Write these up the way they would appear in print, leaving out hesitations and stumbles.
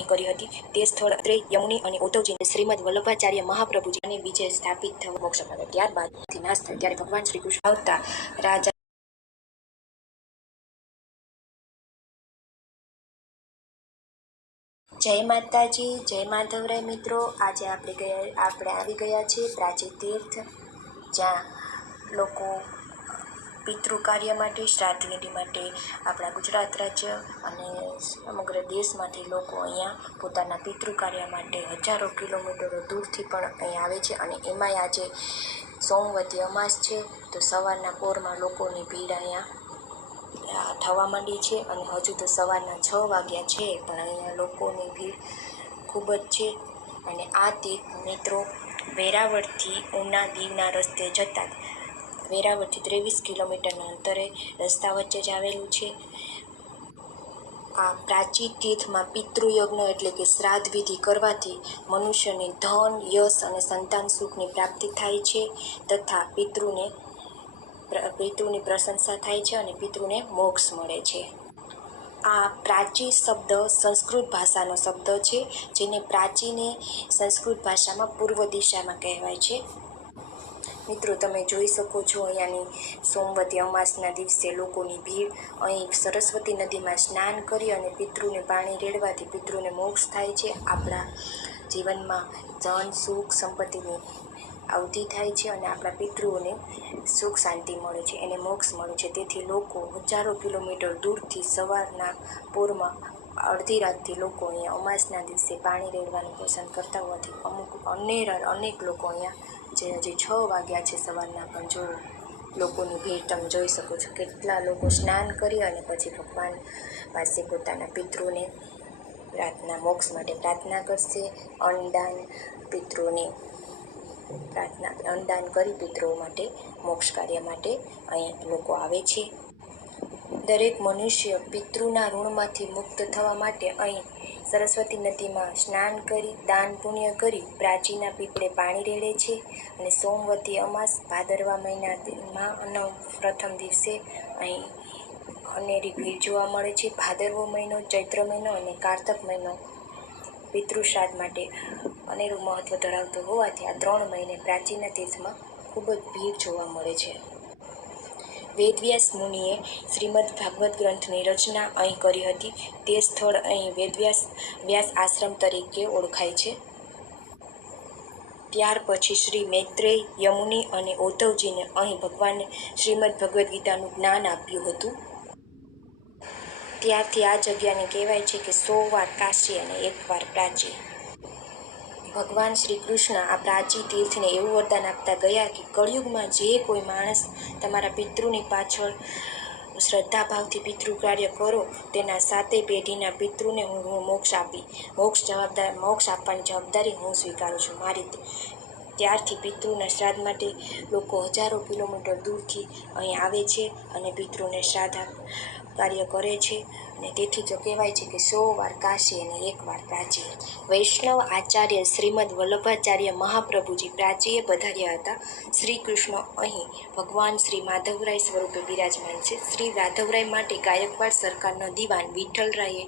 કરી હતી તે સ્થળ અત્રેય યમુની અને ઉદ્ધવજીને શ્રીમદ વલ્લભાચાર્ય મહાપ્રભુજીને વિજય સ્થાપિત થવા મોક્ષ મળ્યો. ત્યારબાદ નાશ થાય ત્યારે ભગવાન શ્રી કૃષ્ણ આવતા રાજા જય માતાજી, જય માધવરાય મિત્રો. આજે આપણે આવી ગયા છીએ પ્રાચી તીર્થ, જ્યાં લોકો પિતૃ કાર્ય માટે, શ્રાદ્ધ વિધિ માટે આપણા ગુજરાત રાજ્ય અને સમગ્ર દેશમાંથી લોકો અહીંયા પોતાના પિતૃ કાર્ય માટે હજારો કિલોમીટરો દૂરથી પણ અહીં આવે છે. અને એમાંય આજે સોમવતી અમાસ છે, તો સવારના પોરમાં લોકોની ભીડ અહીંયા થવા માંડી છે. અને હજુ તો સવારના 6 વાગ્યા છે, પણ અહીંયા લોકોની ભીડ ખૂબ જ છે. અને આ તીર્થ મિત્રો વેરાવળથી ઉના દીવના રસ્તે જતા વેરાવળથી 23 કિલોમીટરના અંતરે રસ્તા વચ્ચે જ આવેલું છે. આ પ્રાચી તીર્થમાં પિતૃયજ્ઞ એટલે કે શ્રાદ્ધ વિધિ કરવાથી મનુષ્યને ધન, યશ અને સંતાન સુખની પ્રાપ્તિ થાય છે, તથા પિતૃની પ્રશંસા થાય છે અને પિતૃને મોક્ષ મળે છે. આ પ્રાચી શબ્દ સંસ્કૃત ભાષાનો શબ્દ છે, જેને પ્રાચીને સંસ્કૃત ભાષામાં પૂર્વ દિશામાં કહેવાય છે. મિત્રો તમે જોઈ શકો છો અહીંયાની સોમવતી અમાસના દિવસે લોકોની ભીડ. અહીં સરસ્વતી નદીમાં સ્નાન કરી અને પિતૃને પાણી રેડવાથી પિતૃને મોક્ષ થાય છે. આપણા જીવનમાં ધન, સુખ, સંપત્તિની અવધિ થાય છે અને આપણા પિતૃઓને સુખ શાંતિ મળે છે, એને મોક્ષ મળે છે. તેથી લોકો હજારો કિલોમીટર દૂરથી સવારના પોરમાં અડધી રાતથી લોકો અહીંયા અમાસના દિવસે પાણી રેડવાનું પસંદ કરતા હોવાથી અનેક લોકો અહીંયા જે હજી 6 વાગ્યા છે સવારના, પણ જો લોકોની ભીડ તમે જોઈ શકો છો. કેટલા લોકો સ્નાન કરી અને પછી ભગવાન પાસે પોતાના પિતૃને મોક્ષ માટે પ્રાર્થના કરશે. અન્નદાન કરી પિતૃઓ માટે મોક્ષ કાર્ય માટે અહીં લોકો આવે છે. દરેક મનુષ્ય પિતૃના ઋણમાંથી મુક્ત થવા માટે અહીં સરસ્વતી નદીમાં સ્નાન કરી, દાન પુણ્ય કરી પ્રાચીના પીપળે પાણી રેડે છે. અને સોમવતી અમાસ ભાદરવા મહિનામાં પ્રથમ દિવસે અહીં અનેરી ભીડ જોવા મળે છે. ભાદરવો મહિનો, ચૈત્ર મહિનો અને કારતક મહિનો પિતૃશ્રાદ્ધ માટે અનેરું મહત્વ ધરાવતો હોવાથી આ 3 મહિને પ્રાચીના તીર્થમાં ખૂબ જ ભીડ જોવા મળે છે. વેદવ્યાસ મુનિએ શ્રીમદ ભાગવત ગ્રંથની રચના અહીં કરી હતી. તે સ્થળ અહીં વ્યાસ આશ્રમ તરીકે ઓળખાય છે. ત્યાર પછી શ્રી મૈત્રેય, યમુની અને ઉદ્ધવજીને અહીં ભગવાને શ્રીમદ ભગવદ્ ગીતાનું જ્ઞાન આપ્યું હતું. ત્યારથી આ જગ્યાને કહેવાય છે કે 100 વાર કાશી અને 1 વાર પ્રાચી. ભગવાન શ્રી કૃષ્ણ આ પ્રાચી તીર્થને એવું વરદાન આપતા ગયા કે કળિયુગમાં જે કોઈ માણસ તમારા પિતૃની પાછળ શ્રદ્ધાભાવથી પિતૃ કાર્ય કરો, તેના 7 પેઢીના પિતૃને હું મોક્ષ આપવાની જવાબદારી હું સ્વીકારું છું મારી. ત્યારથી પિતૃના શ્રાદ્ધ માટે લોકો હજારો કિલોમીટર દૂરથી અહીં આવે છે અને પિતૃને શ્રાદ્ધ કાર્ય કરે છે. અને તેથી તો કહેવાય છે કે 100 વાર કાશી અને 1 વાર પ્રાચી. વૈષ્ણવ આચાર્ય શ્રીમદ વલ્લભાચાર્ય મહાપ્રભુજી પ્રાચીએ પધાર્યા હતા. શ્રી કૃષ્ણ અહીં ભગવાન શ્રી માધવરાય સ્વરૂપે બિરાજમાન છે. શ્રી માધવરાય માટે ગાયકવાડ સરકારના દિવાન વિઠ્ઠલરાયે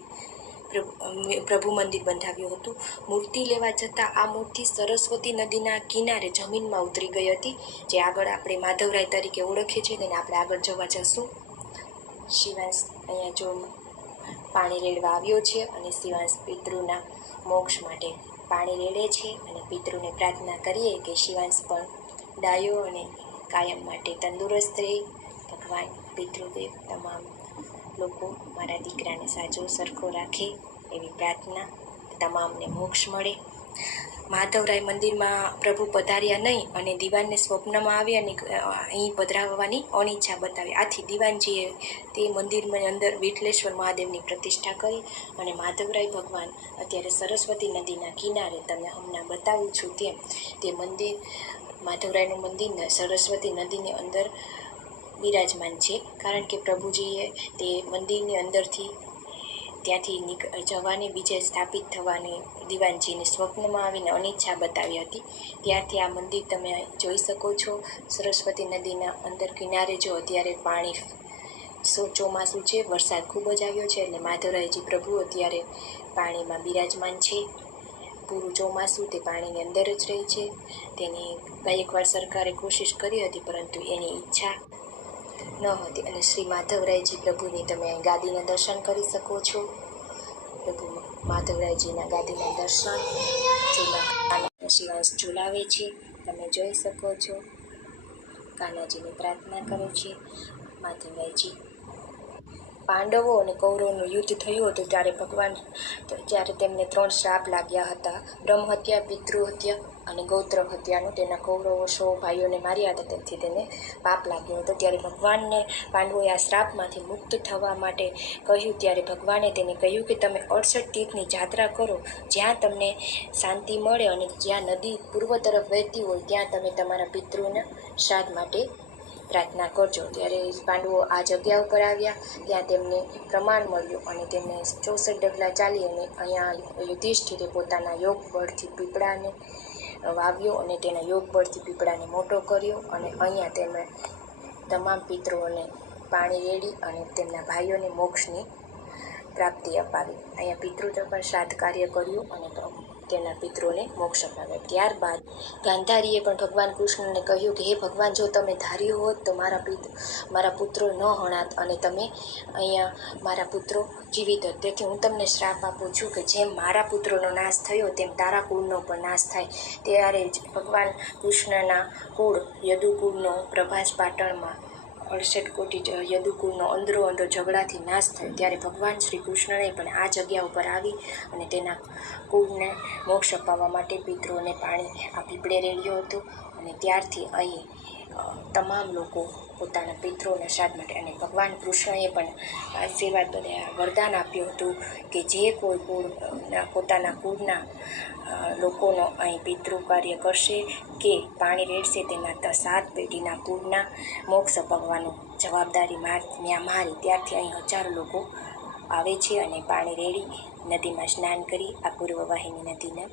પ્રભુ મંદિર બંધાવ્યું હતું. મૂર્તિ લેવા જતાં આ મૂર્તિ સરસ્વતી નદીના કિનારે જમીનમાં ઉતરી ગઈ હતી, જે આગળ આપણે માધવરાય તરીકે ઓળખીએ છીએ. તેને આપણે આગળ જોવા જશું. શિવાંશ અહીંયા જો પાણી રેડવા આવ્યો છે અને શિવાંશ પિતૃના મોક્ષ માટે પાણી રેડે છે. અને પિતૃને પ્રાર્થના કરીએ કે શિવાંશ પણ ડાયો અને કાયમ માટે તંદુરસ્ત રહે. ભગવાન પિતૃદેવ તમામ લોકો મારા દીકરાને સાજો સરખો રાખે એવી પ્રાર્થના. તમામને મોક્ષ મળે. માધવરાય મંદિરમાં પ્રભુ પધાર્યા નહીં અને દિવાનને સ્વપ્નમાં આવી અને અહીં પધરાવવાની અનિચ્છા બતાવી. આથી દિવાનજીએ તે મંદિરની અંદર વિઠ્ઠલેશ્વર મહાદેવની પ્રતિષ્ઠા કરી. અને માધવરાય ભગવાન અત્યારે સરસ્વતી નદીના કિનારે તમને હમણાં બતાવું છું તેમ તે મંદિર, માધવરાયનું મંદિર સરસ્વતી નદીની અંદર બિરાજમાન છે. કારણ કે પ્રભુજીએ તે મંદિરની અંદરથી ત્યાંથી જવાની, બીજે સ્થાપિત થવાની દિવાનજીને સ્વપ્નમાં આવીને અનિચ્છા બતાવી હતી. ત્યારથી આ મંદિર તમે જોઈ શકો છો. સરસ્વતી નદીના અંદર કિનારે જો અત્યારે પાણી ચોમાસું છે, વરસાદ ખૂબ જ આવ્યો છે એટલે માધવરાયજી પ્રભુ અત્યારે પાણીમાં બિરાજમાન છે. પૂરું ચોમાસું તે પાણીની અંદર જ રહે છે. તેની એકવાર સરકારે કોશિશ કરી હતી, પરંતુ એની ઈચ્છા ન હતી. અને શ્રી માધવરાયજી પ્રભુની તમે અહીં ગાદીના દર્શન કરી શકો છો. પ્રભુ માધવરાયજીના ગાદીના દર્શન શિવાંશ ઝુલાવે છે, તમે જોઈ શકો છો. કાનાજીની પ્રાર્થના કરે છે. માધવરાયજી પાંડવો અને કૌરવનું યુદ્ધ થયું હતું ત્યારે તેમને 3 શ્રાપ લાગ્યા હતા: બ્રહ્મ હત્યા, પિતૃ હત્યા અને ગોત્ર હત્યાનું. તેના કૌરવો 100 ભાઈઓને માર્યા હતા, તેથી તેને પાપ લાગ્યો હતો. ત્યારે ભગવાનને પાંડવોએ આ શ્રાપમાંથી મુક્ત થવા માટે કહ્યું. ત્યારે ભગવાને તેને કહ્યું કે તમે 68 તીર્થની યાત્રા કરો, જ્યાં તમને શાંતિ મળે, અને જ્યાં નદી પૂર્વ તરફ વહેતી હોય ત્યાં તમે તમારા પિતૃના શ્રાદ્ધ માટે પ્રાર્થના કરજો. ત્યારે પાંડવો આ જગ્યા ઉપર આવ્યા, ત્યાં તેમને પ્રમાણ મળ્યું અને તેમને 64 ડગલા ચાલી અને અહીંયા યુધિષ્ઠિરે પોતાના યોગ બળથી પીપળાને વાવ્યો અને તેના યોગ બળથી પીપળાને મોટો કર્યો. અને અહીંયા તેમણે તમામ પિતૃઓને પાણી રેડી અને તેમના ભાઈઓને મોક્ષની પ્રાપ્તિ અપાવી. અહીંયા પિતૃતર્પણ શ્રાદ્ધ કાર્ય કર્યું અને તેના પિતૃઓને મોક્ષ અપાવ્યા. ત્યારબાદ ગાંધારીએ પણ ભગવાન કૃષ્ણને કહ્યું કે હે ભગવાન, જો તમે ધાર્યું હોત તો મારા પુત્રો ન હણાત અને તમે અહીંયા મારા પુત્રો જીવિત હોત. તેથી હું તમને શ્રાપ આપું છું કે જેમ મારા પુત્રોનો નાશ થયો તેમ તારા કુળનો પણ નાશ થાય. ત્યારે જ ભગવાન કૃષ્ણના કુળ યદુકુળનો પ્રભાસ પાટણમાં 68 કોટી યદુકુળનો અંદરો અંદર ઝઘડાથી નાશ થયો. ત્યારે ભગવાન શ્રી કૃષ્ણએ પણ આ જગ્યા ઉપર આવી અને તેના કુળને મોક્ષ અપાવવા માટે પિતૃઓને પાણી આ પીપળે રેડ્યો હતો. અને ત્યારથી અહીં તમામ લોકો પોતાના પિતૃઓના શ્રાદ્ધ માટે, અને ભગવાન કૃષ્ણએ પણ આશીર્વાદ વરદાન આપ્યું હતું કે જે કોઈ પોતાના કુળના લોકોનો અહીં પિતૃ કાર્ય કરશે કે પાણી રેડશે, તેના 7 પેઢીના કુળના મોક્ષ અપાવવાની જવાબદારી મારી. ત્યારથી અહીં હજારો લોકો આવે છે અને પાણી રેડી નદીમાં સ્નાન કરી, આ પૂર્વવાહિની નદીને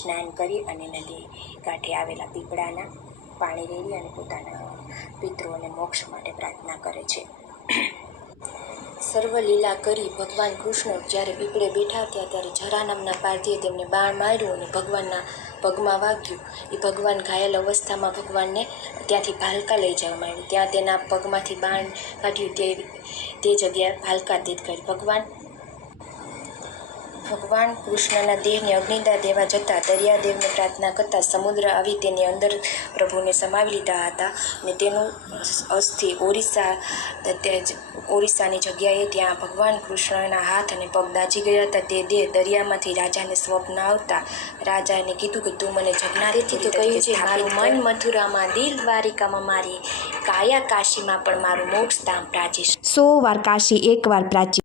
સ્નાન કરી અને નદી કાંઠે આવેલા પીપળાના પાણી રેડી અને પોતાના પિતૃઓને મોક્ષ માટે પ્રાર્થના કરે છે. સર્વ લીલા કરી ભગવાન કૃષ્ણ જ્યારે પીપળે બેઠા હતા, ત્યારે જરા નામના પારધીએ તેમને બાણ માર્યું અને ભગવાનના પગમાં વાગ્યું. એ ભગવાન ઘાયલ અવસ્થામાં ભગવાનને ત્યાંથી ભાલકા લઈ જવામાં આવ્યું. ત્યાં તેના પગમાંથી બાણ કાઢ્યું, તે જગ્યાએ ભાલકા તીર્થ કરી. ભગવાન કૃષ્ણના દેહને અગ્નિદાહ દેવા જતાં દરિયાદેવને પ્રાર્થના કરતાં સમુદ્ર આવી તેની અંદર પ્રભુને સમાવી લીધા હતા. અને તેનું અસ્થિ ઓરિસ્સાની જગ્યાએ ત્યાં ભગવાન કૃષ્ણના હાથ અને પગ દાઝી ગયા હતા. તે દેહ દરિયામાંથી રાજાને સ્વપ્ન આવતા રાજાને કીધું કે તું મને જગનારીથી તો કહ્યું છે, મારું મન મથુરામાં, દિલ દ્વારિકામાં, મારી કાયા કાશીમાં, પણ મારું મોક્ષ ધામ પ્રાચીશ. 100 વાર કાશી, 1 વાર પ્રાચી.